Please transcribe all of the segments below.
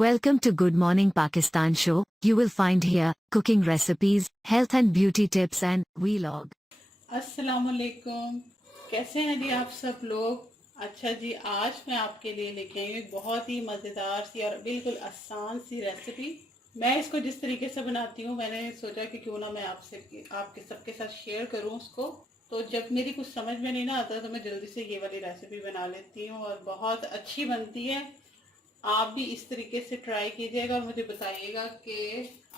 Welcome to Good Morning Pakistan show. You will find here cooking recipes, health and beauty tips and vlog. अस्सलामुअलैकुम। कैसे हैं जी आप सब लोग। अच्छा जी, आज मैं आपके लिए लेके आई हूँ एक बहुत ही मज़ेदार सी और बिल्कुल आसान सी रेसिपी। मैं इसको जिस तरीके से बनाती हूँ मैंने सोचा कि क्यों ना मैं आपके सबके साथ शेयर करूँ उसको। तो जब मेरी कुछ समझ में नहीं ना आता तो मैं जल्दी से ये वाली रेसिपी बना लेती हूँ और बहुत अच्छी बनती है। आप भी इस तरीके से ट्राई कीजिएगा और मुझे बताइएगा कि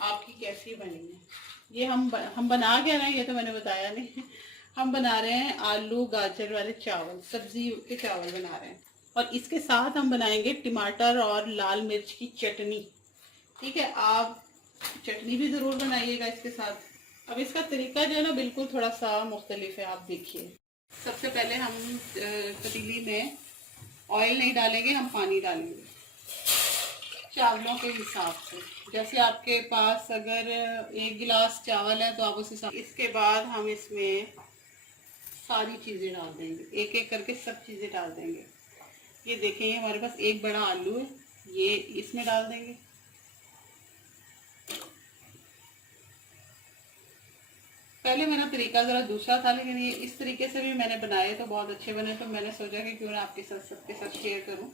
आपकी कैसी बनी है। ये हम बना क्या रहे हैं ये तो मैंने बताया नहीं। हम बना रहे हैं आलू गाजर वाले चावल, सब्जी के चावल बना रहे हैं और इसके साथ हम बनाएंगे टमाटर और लाल मिर्च की चटनी। ठीक है, आप चटनी भी ज़रूर बनाइएगा इसके साथ। अब इसका तरीका जो है ना बिल्कुल थोड़ा सा मुख्तलिफ है, आप देखिए। सबसे पहले हम पतीली में ऑयल नहीं डालेंगे, हम पानी डालेंगे चावलों के हिसाब से। जैसे आपके पास अगर 1 गिलास चावल है तो आप उस हिसाब। इसके बाद हम इसमें सारी चीज़ें डाल देंगे, एक एक करके सब चीज़ें डाल देंगे। ये देखें हमारे पास एक बड़ा आलू है, ये इसमें डाल देंगे। पहले मेरा तरीका ज़रा दूसरा था, लेकिन ये इस तरीके से भी मैंने बनाए तो बहुत अच्छे बने, तो मैंने सोचा कि क्यों ना आपके साथ सबके साथ शेयर करूं।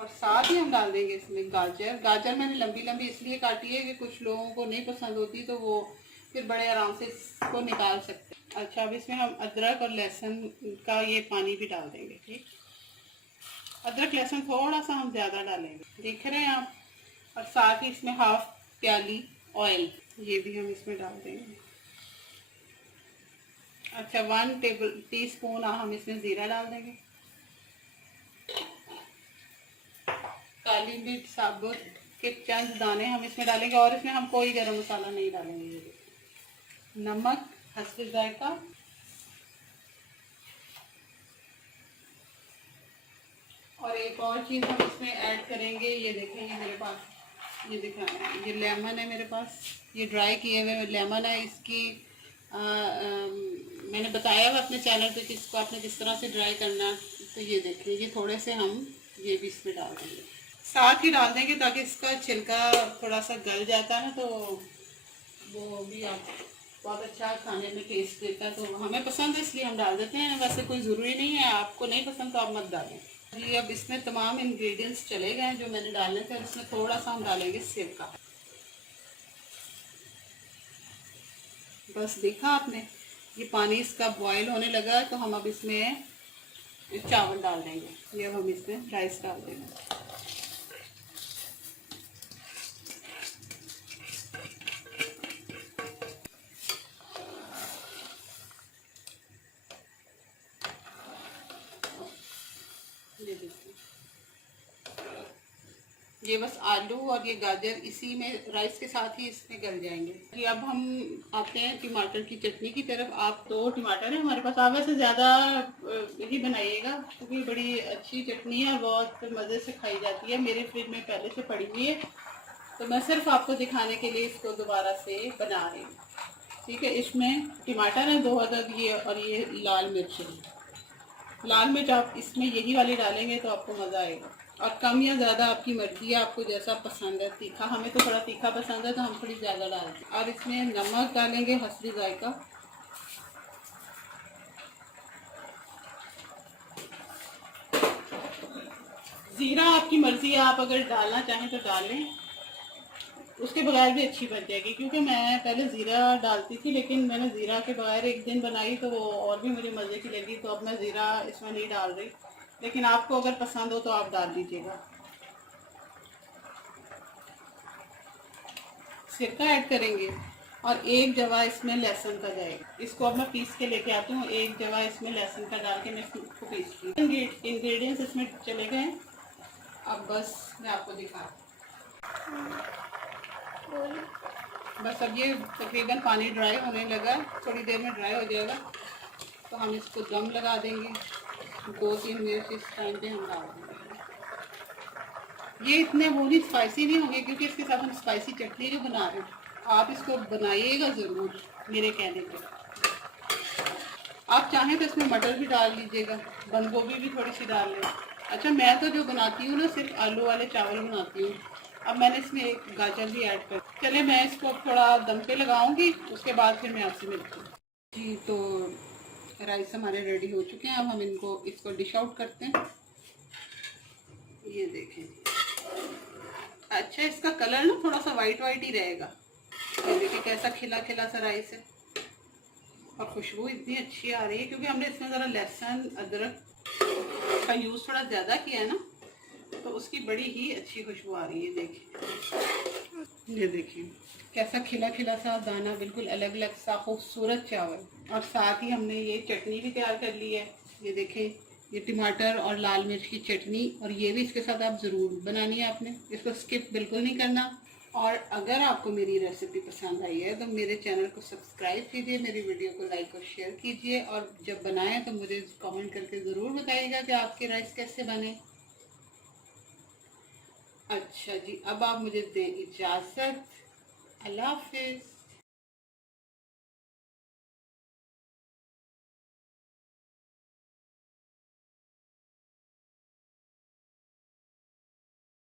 और साथ ही हम डाल देंगे इसमें गाजर मैंने लंबी लंबी इसलिए काटी है कि कुछ लोगों को नहीं पसंद होती तो वो फिर बड़े आराम से इसको निकाल सकते हैं। अच्छा, अब इसमें हम अदरक और लहसुन का ये पानी भी डाल देंगे। ठीक, अदरक लहसुन थोड़ा सा हम ज़्यादा डालेंगे, देख रहे हैं आप। और साथ ही इसमें हाफ प्याली ऑयल ये भी हम इसमें डाल देंगे। अच्छा, 1 टीस्पून हम इसमें ज़ीरा डाल देंगे। काली मिर्च साबुत के चंद दाने हम इसमें डालेंगे और इसमें हम कोई गरम मसाला नहीं डालेंगे। नमक हस्बे जायका। और एक और चीज़ हम इसमें ऐड करेंगे, ये देखेंगे मेरे पास ये दिखा ये लेमन है मेरे पास, ये ड्राई किए हुए लेमन है। इसकी मैंने बताया हुआ अपने चैनल पे कि इसको आपने किस तरह से ड्राई करना। तो ये देखिए, ये थोड़े से हम ये भी इसमें डाल देंगे, साथ ही डाल देंगे ताकि इसका छिलका थोड़ा सा गल जाता है ना, तो वो भी आप बहुत अच्छा खाने में टेस्ट देता है। तो हमें पसंद है इसलिए हम डाल देते हैं, वैसे कोई ज़रूरी नहीं है, आपको नहीं पसंद तो आप मत डालें जी। अब इसमें तमाम इंग्रेडिएंट्स चले गए जो मैंने डालने थे, और इसमें थोड़ा सा हम डालेंगे सिरका। बस देखा आपने, ये पानी इसका बॉयल होने लगा तो हम अब इसमें चावल डाल देंगे। ये अब हम इसमें राइस डाल देंगे। ये देखिए, ये बस आलू और ये गाजर इसी में राइस के साथ ही इसमें गल जाएंगे कि अब हम आते हैं टमाटर की चटनी की तरफ। आप 2 टमाटर है हमारे पास, आप वैसे ज़्यादा ही बनाइएगा क्योंकि बड़ी अच्छी चटनी है और बहुत मज़े से खाई जाती है। मेरे फ्रिज में पहले से पड़ी हुई है तो मैं सिर्फ आपको दिखाने के लिए इसको दोबारा से बना रही हूँ। ठीक है, इसमें टमाटर है 2 अदद ये, और ये लाल मिर्च है। लाल मिर्च आप इसमें यही वाली डालेंगे तो आपको मज़ा आएगा, और कम या ज़्यादा आपकी मर्जी है, आपको जैसा पसंद है। तीखा, हमें तो थोड़ा तीखा पसंद है तो हम थोड़ी ज़्यादा डालते हैं। और इसमें नमक डालेंगे हस्बे जायका। ज़ीरा आपकी मर्जी है, आप अगर डालना चाहें तो डालें, उसके बगैर भी अच्छी बन जाएगी। क्योंकि मैं पहले ज़ीरा डालती थी लेकिन मैंने ज़ीरा के बगैर एक दिन बनाई तो वो और भी मुझे मज़े की लगी, तो अब मैं ज़ीरा इसमें नहीं डाल रही। लेकिन आपको अगर पसंद हो तो आप डाल दीजिएगा। सिरका ऐड करेंगे और 1 जवा इसमें लहसुन का जाएगा। इसको अब मैं पीस के लेके आती हूँ। 1 जवा इसमें लहसुन का डाल के मैं इसको पीसती हूँ। इंग्रेडिएंट्स इसमें चले गए, अब बस मैं आपको दिखा। बस अब ये तकरीबन पानी ड्राई होने लगा, थोड़ी देर में ड्राई हो जाएगा तो हम इसको दम लगा देंगे। 2-3 मिनट इस टाइम पे हम डाल देंगे। ये इतने वो नहीं स्पाइसी नहीं होंगे क्योंकि इसके साथ हम स्पाइसी चटनी जो बना रहे हैं। आप इसको बनाइएगा ज़रूर मेरे कहने पे। आप चाहें तो इसमें मटर भी डाल लीजिएगा, बंद गोभी भी थोड़ी सी डाल लें। अच्छा, मैं तो जो बनाती हूँ ना सिर्फ आलू वाले चावल बनाती हूँ। अब मैंने इसमें एक गाजर भी ऐड कर। चले मैं इसको थोड़ा दम पे लगाऊंगी, उसके बाद फिर मैं आपसे मिलती हूँ जी। तो राइस हमारे रेडी हो चुके हैं। अब हम इसको डिश आउट करते हैं। ये देखें। अच्छा, इसका कलर ना थोड़ा सा वाइट वाइट ही रहेगा। ये देखिए कैसा खिला खिला सा राइस है और खुशबू इतनी अच्छी आ रही है क्योंकि हमने इसमें ज़रा लहसुन अदरक का यूज़ थोड़ा ज़्यादा किया है ना, तो उसकी बड़ी ही अच्छी खुशबू आ रही है। देखिए, ये देखिए कैसा खिला खिला सा दाना, बिल्कुल अलग अलग सा खूबसूरत चावल। और साथ ही हमने ये चटनी भी तैयार कर ली है। ये देखें, ये टमाटर और लाल मिर्च की चटनी, और ये भी इसके साथ आप ज़रूर बनानी है आपने, इसको स्किप बिल्कुल नहीं करना। और अगर आपको मेरी रेसिपी पसंद आई है तो मेरे चैनल को सब्सक्राइब कीजिए, मेरी वीडियो को लाइक और शेयर कीजिए, और जब बनाएं तो मुझे कमेंट करके ज़रूर बताइएगा कि आपके राइस कैसे बने। अच्छा जी, अब आप मुझे दें इजाज़त। अल्लाह हाफिज़।